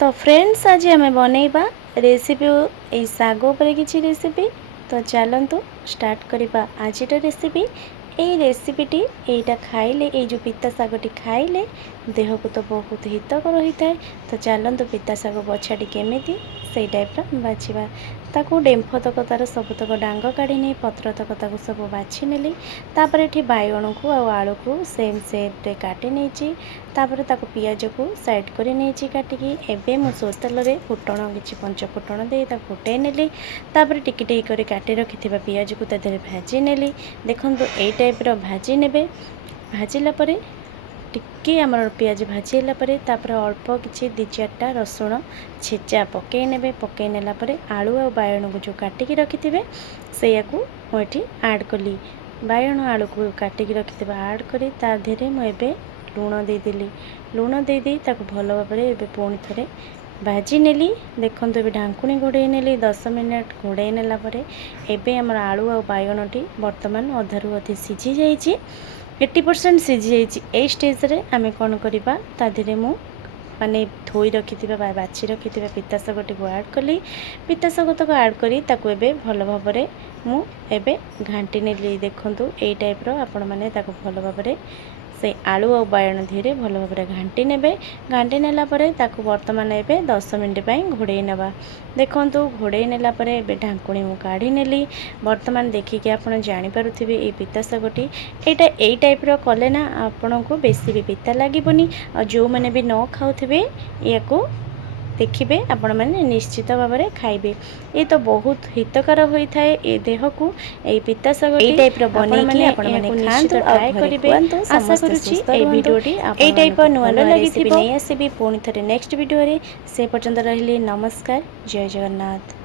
तो फ्रेंड्स आज आम बनइबा रेसिपी ए साग उपर किसी रेसिपी। तो चलतु स्टार्ट करवा आज रेसिपी। यही रेसिपीटी यहीटा खाइले ये जो पिता सागटी खाइले देह को तो बहुत हितकर होता है। तो चलतु पिता साग बछाटी केमिति से टाइप्र बाछा ताकू डेम्फ तक तार सबुतक डांग काढ़ी पत्र तक ताकू सब बाछि नेली। तापर ये बैगण को आलू को सेम सेप्रे काटी नहीं तापर ताकू पियाज को साइड कर नहीं काटिकी एबे मु सोस तेल फुटण किसी पंच फुटण दे फुटे नेली। तापर टिकी टिकी कर काटी रखि पियाज को तादेह भाजी नेली। देखंतु एई टाइप्र भाजी नेबे। भाजिला परे टिके आमर पियाज भाजीला तापर अल्प किसी 2-4टा रसुण छेचा पकई नेबे। पकई नेला परे आलू आ बैगण को जो काटिकी रखिथिबे सेया को मुझे ऐड कली। बैगण आलू को काटिकी रखिथिबे ऐड करी ता देहरे मु एबे लुण देदेली। लुण देदी ताकू भल भाव में पुणी थे भाजी नेली। देखो ये ढांकुणी घोड़े नेली 10 मिनट घोड़े नेला परे एबे हमर आलू आ बैगणटी बर्तमान अधारू अधे सीझी जाइए 80% सीझी जाइए। स्टेज रे आमे कौन करवा तादेहरे मु माने धोई रखि बाछि रखि पिता सागटी को ऐड कली। पिता साग तक ऐड करी ताकू एबे भल भाव में मु एबे घांटी नेली। देखंतु एई टाइप्र आपण माने ताकू भल भाव में से आलू आ बैगण धीरे भल भाव में घांटी नेबे। घांटी नेला परे ताकू वर्तमान एबे 10 मिनट पई घोड़े नेबा। देखंतु घोड़े नेला परे एबे ढांकुणी मु काढ़ी नेली। वर्तमान देखिके आपण जानि पारुथिबे ए पिता सागटी एटा एई टाइप्र कले ना आपण को बेसी भी पिता लागबनी। आ जो माने भी न खाउथिबे याको देखिए आपण मैंने निश्चित भाव में खाइबे। ये तो बहुत हितकर होता है ए देह को। ए पिता साग टाइप बने ट्राए करेंगे। आशा करुच्ची भिडियोटी ए टाइप नुआ रेसिपी नहीं आसबि पुणी थे नेक्स्ट वीडियो से पर्यंत रही। नमस्कार, जय जगन्नाथ।